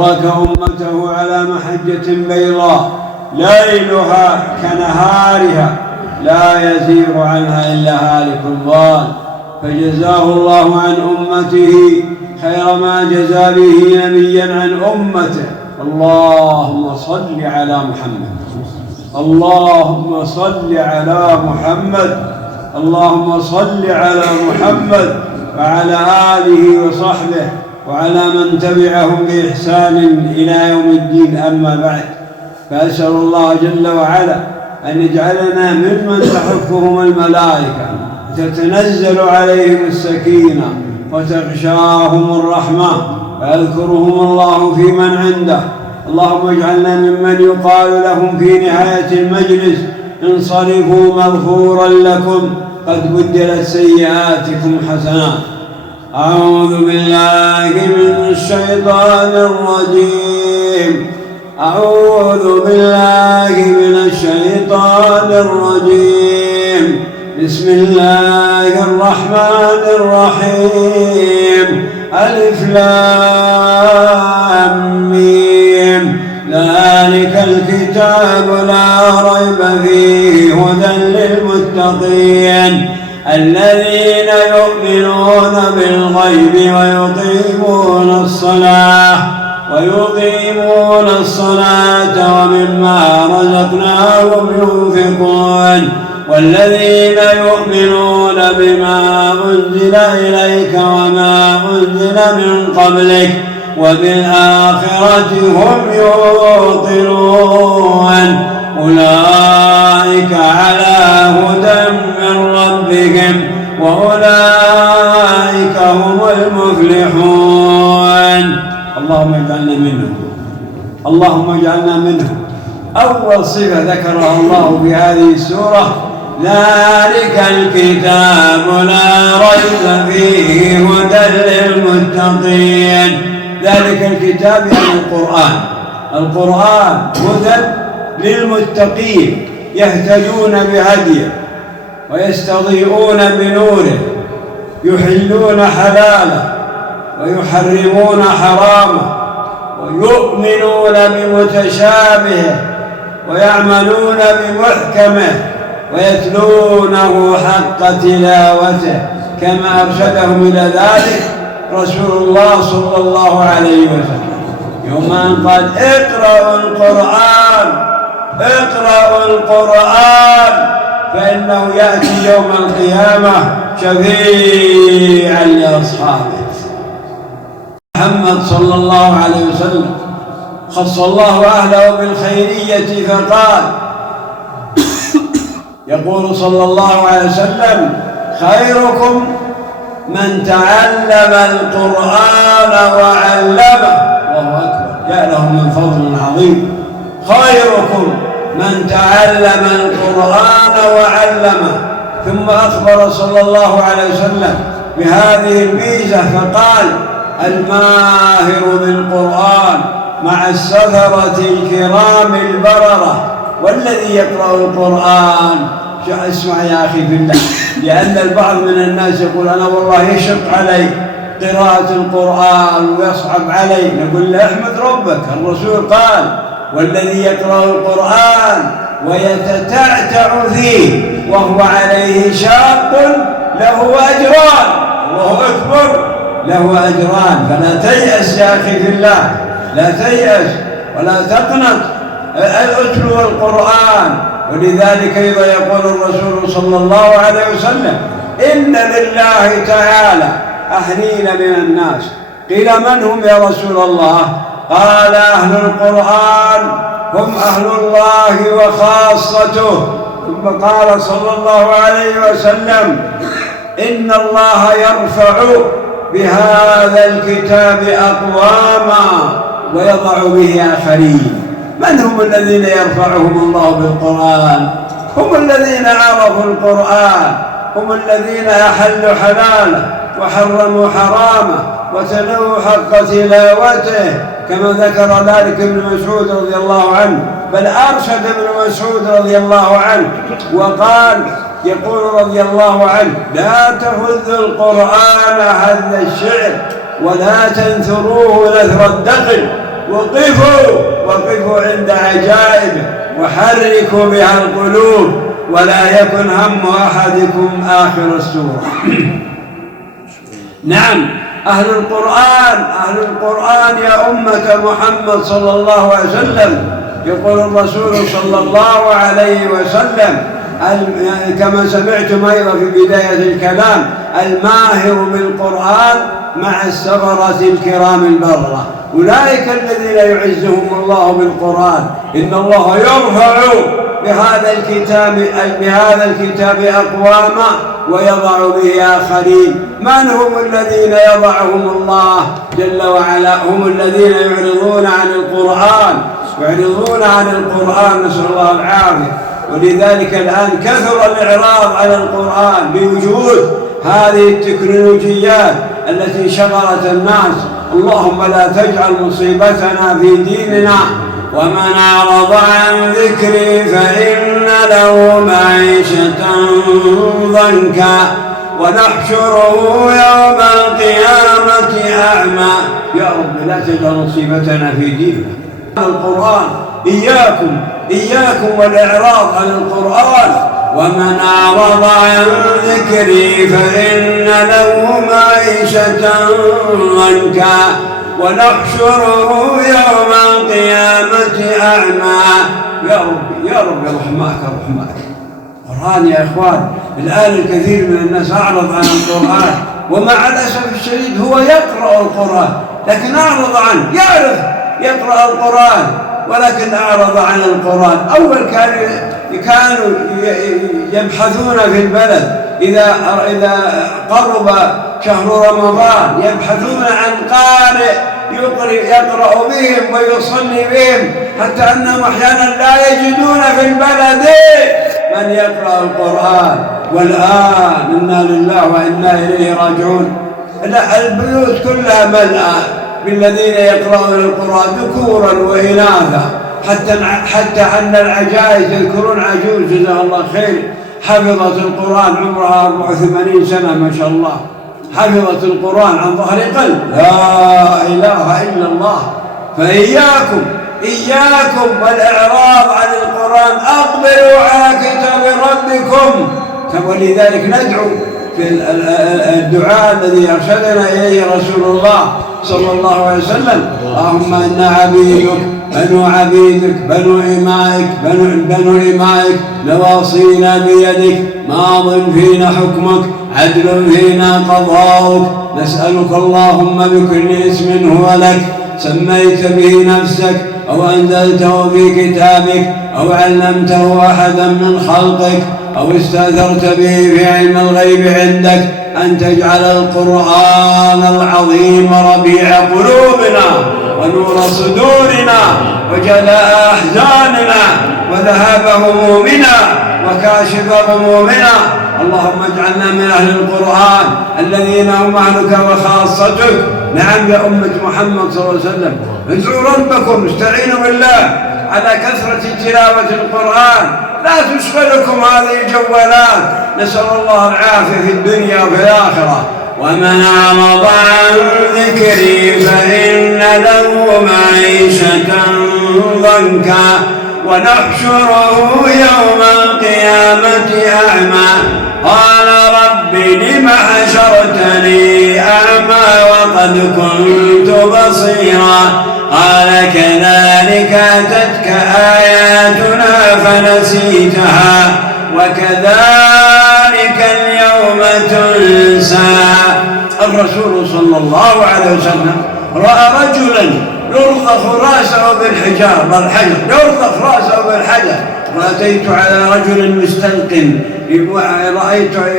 ترك أمته على محجة بيضاء ليلها كنهارها لا يزيغ عنها إلا هالك ضال، فجزاه الله عن أمته خير ما جزى به نبيا عن أمته. اللهم صل على محمد، اللهم صل على محمد، اللهم صل على محمد وعلى آله وصحبه وعلى من تبعهم بإحسان إلى يوم الدين. أما بعد، فأسأل الله جل وعلا أن يجعلنا ممن تحفهم الملائكة تتنزل عليهم السكينة وتغشاهم الرحمة ويذكرهم الله في من عنده. اللهم اجعلنا ممن يقال لهم في نهاية المجلس: انصرفوا مغفورا لكم قد بدلت سيئاتكم حسنات. أعوذ بالله من الشيطان الرجيم، أعوذ بالله من الشيطان الرجيم. بسم الله الرحمن الرحيم. ألف لام ميم، ذلك الكتاب لا ريب فيه هدى للمتقين الذين يؤمنون بالغيب ويقيمون الصلاة ومما رزقناهم ينفقون والذين يؤمنون بما أنزل إليك وما أنزل من قبلك وبالآخرة هم يوقنون أولئك على هدى من ربهم وأولئك هم المفلحون. اللهم اجعلنا منهم، اللهم اجعلنا منهم. أول صفة ذكرها الله في هذه السورة: ذلك الكتاب لا ريب فيه هدى للمتقين. ذلك الكتاب يعني القرآن هدى للمتقين، يهتدون بهديه ويستضيئون بنوره، يحلون حلاله ويحرمون حرامه ويؤمنون بمتشابهه ويعملون بمحكمه ويتلونه حق تلاوته، كما أرشدهم إلى ذلك رسول الله صلى الله عليه وسلم يوم أن قال: اقرأوا القرآن فإنه يأتي يوم القيامة شفيعا لأصحابه. محمد صلى الله عليه وسلم خص الله أهله بالخيرية فقال: يقول صلى الله عليه وسلم: خيركم من تعلم القرآن وعلمه. الله أكبر، يا له من فضل عظيم. خيركم من تعلم القرآن وعلمه. ثم أخبر صلى الله عليه وسلم بهذه الميزة فقال: الماهر بالقرآن مع السفرة الكرام البررة. والذي يقرأ القرآن، اسمع يا أخي في الله، لأن البعض من الناس يقول: أنا والله يشق علي قراءة القرآن ويصعب علي. نقول له: احمد ربك، الرسول قال: والذي يقرأ القرآن ويتتعتع فيه وهو عليه شاق له أجران. الله أكبر، له أجران. فلا تيأس يا أخي في الله، لا تيأس ولا تقنط، اتلو القرآن. ولذلك أيضا يقول الرسول صلى الله عليه وسلم: إن لله تعالى أهلين من الناس. قيل: من هم يا رسول الله؟ قال: أهل القرآن هم أهل الله وخاصته. ثم قال صلى الله عليه وسلم: إن الله يرفع بهذا الكتاب أقواما ويضع به آخرين. من هم الذين يرفعهم الله بالقرآن؟ هم الذين عرفوا القرآن، هم الذين أحلوا حلاله وحرموا حرامه وتلوا حق تلاوته، كما ذكر ذلك ابن مسعود رضي الله عنه. بل أرشد ابن مسعود رضي الله عنه وقال: يقول رضي الله عنه: لا تهذوا القرآن هذ الشعر ولا تنثروه نثر الدقل. وقفوا عند عجائبه وحركوا بها القلوب، ولا يكن هم أحدكم آخر السورة. نعم، أهل القرآن يا أمة محمد صلى الله عليه وسلم، يقول الرسول صلى الله عليه وسلم كما سمعتم أيضا في بداية الكلام: الماهر بالقرآن مع السفرة الكرام البررة. أولئك الذين يعزهم الله بالقرآن. إن الله يرفع بهذا الكتاب أقواما ويضع به آخرين. من هم الذين يضعهم الله جل وعلا؟ هم الذين يعرضون عن القرآن، نسأل الله العافية. ولذلك الآن كثر الإعراض عن القرآن بوجود هذه التكنولوجيات التي شغلت الناس. اللهم لا تجعل مصيبتنا في ديننا. ومن أعرض عن ذكري فإن له معيشة ضنكا ونحشره يوم القيامة أعمى. يا رب لا تجعل مصيبتنا في ديننا. القرآن إياكم والإعراض عن القرآن. ومن أعرض عن ذكري فإن له معيشة ضنكا ونحشره يوم القيامة أعمى. يا رب رحمك. القرآن يا إخوان، الآن الكثير من الناس أعرض عن القرآن، ومع الأسف الشديد هو يقرأ القرآن لكن أعرض عنه. يعرف يقرأ القرآن ولكن أعرض عن القرآن. أول كانوا يبحثون في البلد إذا قرب شهر رمضان يبحثون عن قارئ يقرأ بهم ويصلي بهم، حتى أنهم أحيانا لا يجدون في البلد من يقرأ القرآن. والآن إنا لله وإنا إليه راجعون. البيوت كلها ملأى بالذين يقرأون القرآن ذكورا وإناثا، حتى أن العجائز يذكرون عجوز جزاها الله خير حفظت القرآن عمرها 84 سنة ما شاء الله، حفظت القرآن عن ظهر قلب. لا إله إلا الله. فإياكم والإعراض عن القرآن. أقبلوا على كتاب ربكم. ولذلك ندعو في الدعاء الذي أرشدنا إليه رسول الله صلى الله عليه وسلم: اللهم إنا عبيدك بنو عبيدك بنو إمائك نواصينا بيدك ماض فينا حكمك عدل فينا قضاؤك. نسألك اللهم بكل اسم هو لك سميت به نفسك أو أنزلته في كتابك أو علمته أحدا من خلقك أو استأثرت به في علم الغيب عندك أن تجعل القرآن العظيم ربيع قلوبنا ونور صدورنا وجلاء أحزاننا وذهاب همومنا وكاشف غمومنا. اللهم اجعلنا من أهل القرآن الذين هم أهلك وخاصتك. نعم يا أمة محمد صلى الله عليه وسلم، ادعوا ربكم، استعينوا بالله على كثرة تلاوة القرآن. لا تشغلكم هذه الجوالات، نسأل الله العافية في الدنيا وفي الآخرة. ومن أعرض عن ذكري فإن له معيشة ضنكا ونحشره يوم القيامة أعمى. قال رب لم حشرتني أعمى وقد كنت بصيرا. قال كذلك أتتك آياتنا فنسيتها وكذلك اليوم تنسى. الرسول صلى الله عليه وسلم رأى رجلا يرضخ رأسه بالحجر، يرضخ رأسه بالحجر. وأتيت على رجل مستلقٍ،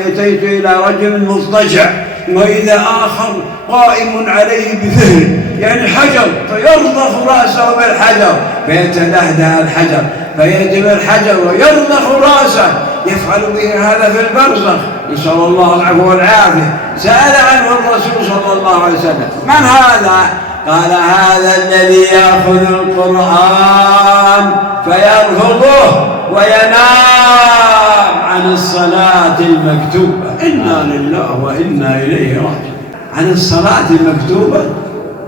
أتيت إلى رجل مضطجع وإذا آخر قائم عليه بفهر يعني حجر، فيرضخ رأسه بالحجر فيتدهده الحجر فيأتي بالحجر ويرضخ رأسه. يفعل به هذا في البرزخ، نسأل الله العفو والعافية. سأل عنه الرسول صلى الله عليه وسلم: من هذا؟ قال: هذا الذي يأخذ القرآن فيرفضه وينام عن الصلاة المكتوبة. إنا لله وإنا إليه راجعون. عن الصلاة المكتوبة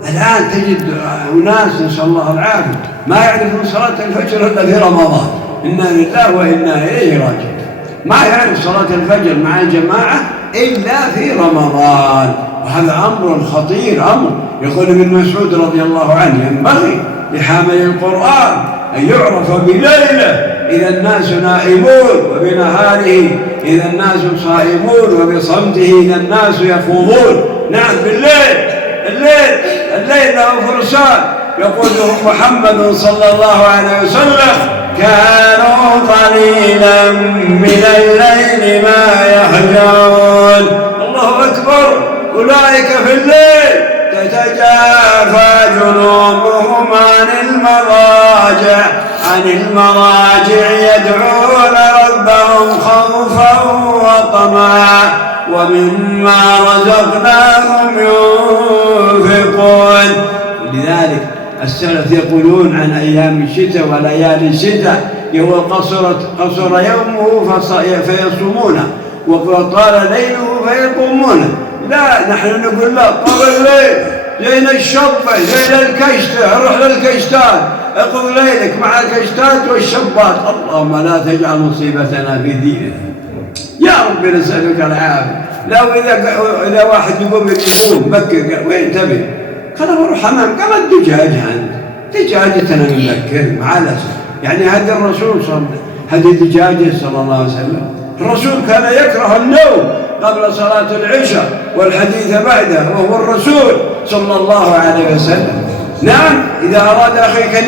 الآن تجد أناس نسأل الله العافية ما يعرفون صلاة الفجر إلا في رمضان، إنا لله وإنا إليه راجعون. ما يعرف صلاة الفجر مع الجماعة إلا في رمضان، وهذا أمر خطير. أمر يقول ابن مسعود رضي الله عنه ينبغي لحامل القرآن أن يعرف بليله إذا الناس نائمون، وبنهاره إذا الناس صائمون، وبصمته إذا الناس يفوضون. نعم بالليل، الليل له فرسان. يقول محمد صلى الله عليه وسلم: كانوا قليلا من الليل ما يهجعون. الله أكبر. أولئك في الليل تتجافى جنوبهم عن المضاجع يدعون ربهم خوفا وطمعا ومما رزقناهم ينفقون. لذلك السلف يقولون عن أيام الشتاء وليالي الشتاء: يقول قصر يومه فيصومونه، وطال ليله فيقومونه. لا، نحن نقول لا، طول الليل زين الشبة زين الكشتة، روح للكشتات، اقض ليلك مع الكشتات والشبات. اللهم لا تجعل مصيبتنا في ديننا يا رب، نسألك العافية. لو إذا واحد يقوم مبكر وين تبي؟ قال اروح حمام. قال الدجاج عندي، دجاجتنا نبكر مع الأسف. يعني هدي الرسول هدي دجاجه صلى الله عليه وسلم. الرسول كان يكره النوم قبل صلاة العشاء والحديث بعده، وهو الرسول صلى الله عليه وسلم. نعم، إذا أراد أخيك أن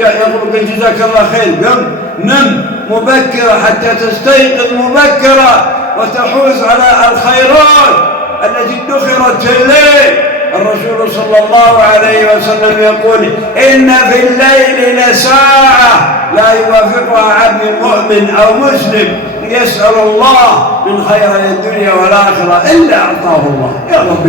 يقول جزاك الله خير، قم نم مبكرا حتى تستيقظ مبكرا وتحوز على الخيرات التي ادخرت في الليل. الرسول صلى الله عليه وسلم يقول: إن في الليل لساعة لا يوافقها عبد مؤمن أو مسلم يسأل الله من خير الدنيا والآخرة إلا أعطاه الله. يا رب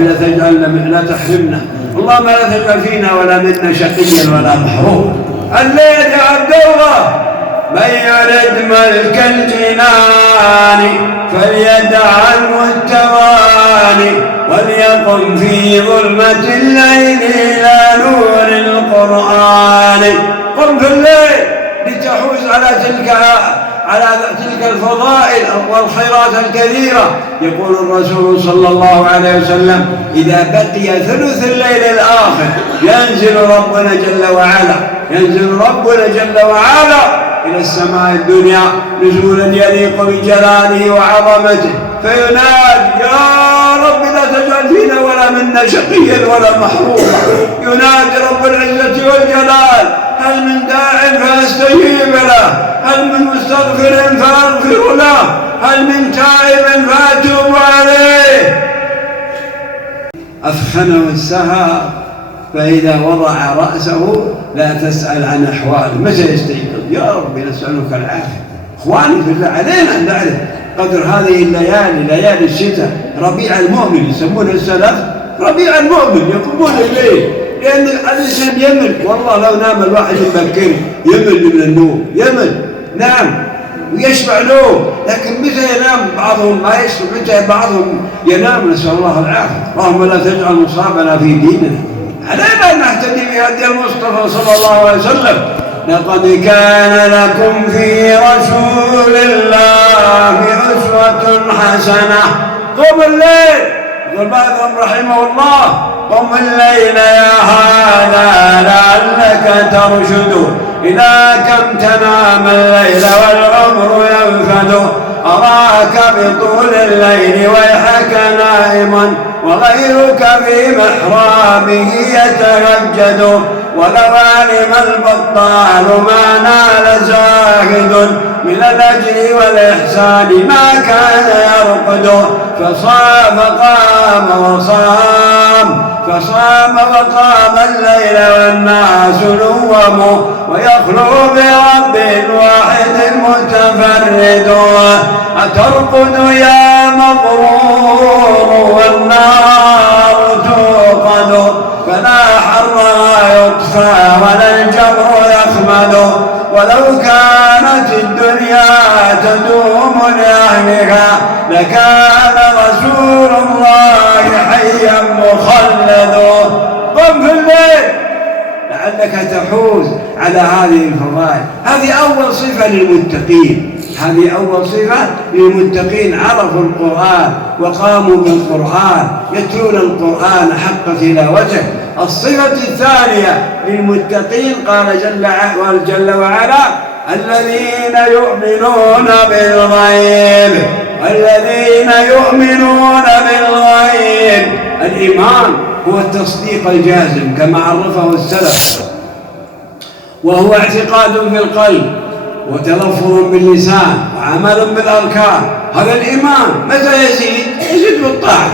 لا تحرمنا، اللهم لا تجعل فينا ولا منا شقيا ولا محروم. الليل يا عبد الله، من يرد ملك الجنان فليدع عنه التواني وليقم في ظلمة الليل إلى نور القرآن. قم في الليل لتحوز على تلك الفضائل والخيرات الكثيرة. يقول الرسول صلى الله عليه وسلم: إذا بقي ثلث الليل الآخر ينزل ربنا جل وعلا إلى السماء الدنيا نزولا يليق بجلاله وعظمته، فينادي: يا رب لا تجعل فينا ولا منا شقيا ولا محروما. ينادي رب العزة والجلال: هل من داع فاستجيب له، هل من مستغفر فاغفر له، هل من تائب فاتوب عليه. أثخنه السهر، فإذا وضع رأسه لا تسأل عن أحواله، متى يستيقظ؟ يا رب نسألك العافية. إخواني في الله، علينا أن نعرف قدر هذه الليالي، ليالي الشتاء. ربيع المؤمن يسمونه السلف ربيع المؤمن، يقومون الليل لأن الإنسان يمل. والله لو نام الواحد مبكر يمل من النوم، يمل. نعم، ويشبع له، لكن متى ينام بعضهم ما يشبع، متى بعضهم ينام، نسأل الله العافية. اللهم لا تجعل مصابنا في ديننا. علينا أن نهتدي بهدي المصطفى صلى الله عليه وسلم: لقد كان لكم في رسول الله أسوة حسنة. قم الليل، يقول بعضهم رحمه الله: قم الليل يا هذا لعلك ترشد، إذا كم تنام الليل والعمر ينفد، أراك بطول الليل ويحك نائما، وغيرك في محرابه يتهجد، ولو علم البطال ما نال زاهد من الأجر والإحسان ما كان يرقد، فصام وقام الليل والناس نوم، ويخلو برب واحد متفرد. أترقد يا مغرور والنار توقد، فلا حرها يطفى ولا الجبر يخمد، ولو كانت الدنيا تدوم لأهلها لكان رسول الله حيا مخلد. قم في الليل أنك تحوز على هذه الفضائل. هذه أول صفة للمتقين، هذه أول صفة للمتقين، عرفوا القرآن وقاموا بالقرآن، يتلون القرآن حق تلاوته. الصفة الثانية للمتقين قال جل وعلا: الذين يؤمنون بالغيب، الذين يؤمنون بالغيب. الإيمان هو التصديق الجازم كما عرفه السلف، وهو اعتقاد في القلب وتلفظ باللسان وعمل بالأركان. هذا الإيمان متى يزيد؟ يزيد بالطاعة.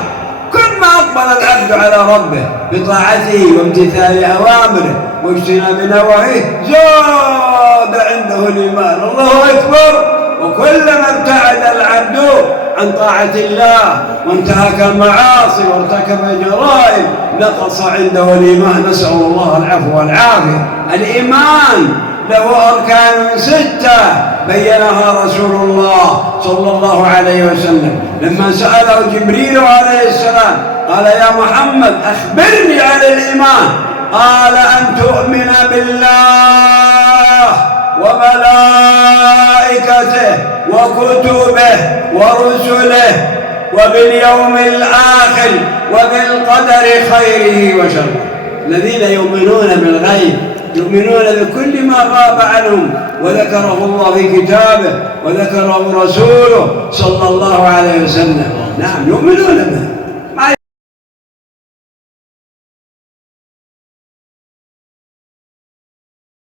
كل ما أقبل العبد على ربه بطاعته وامتثال أوامره واجتناب نواهيه زاد عنده الإيمان. الله أكبر. وكلما ابتعد العبد عن طاعة الله وانتهك المعاصي وارتكب الجرائم نقص عنده الإيمان. نسأل الله العفو والعافية. الإيمان له أركان 6 بينها رسول الله صلى الله عليه وسلم لما سأله جبريل عليه السلام قال: يا محمد أخبرني عن الإيمان. قال: أن تؤمن بالله وملائكته وكتبه ورسله وباليوم الآخر وبالقدر خيره وشره. الذين يؤمنون بالغيب يؤمنون بكل ما غاب عنهم وذكره الله في كتابه وذكره رسوله صلى الله عليه وسلم. نعم، يؤمنون به.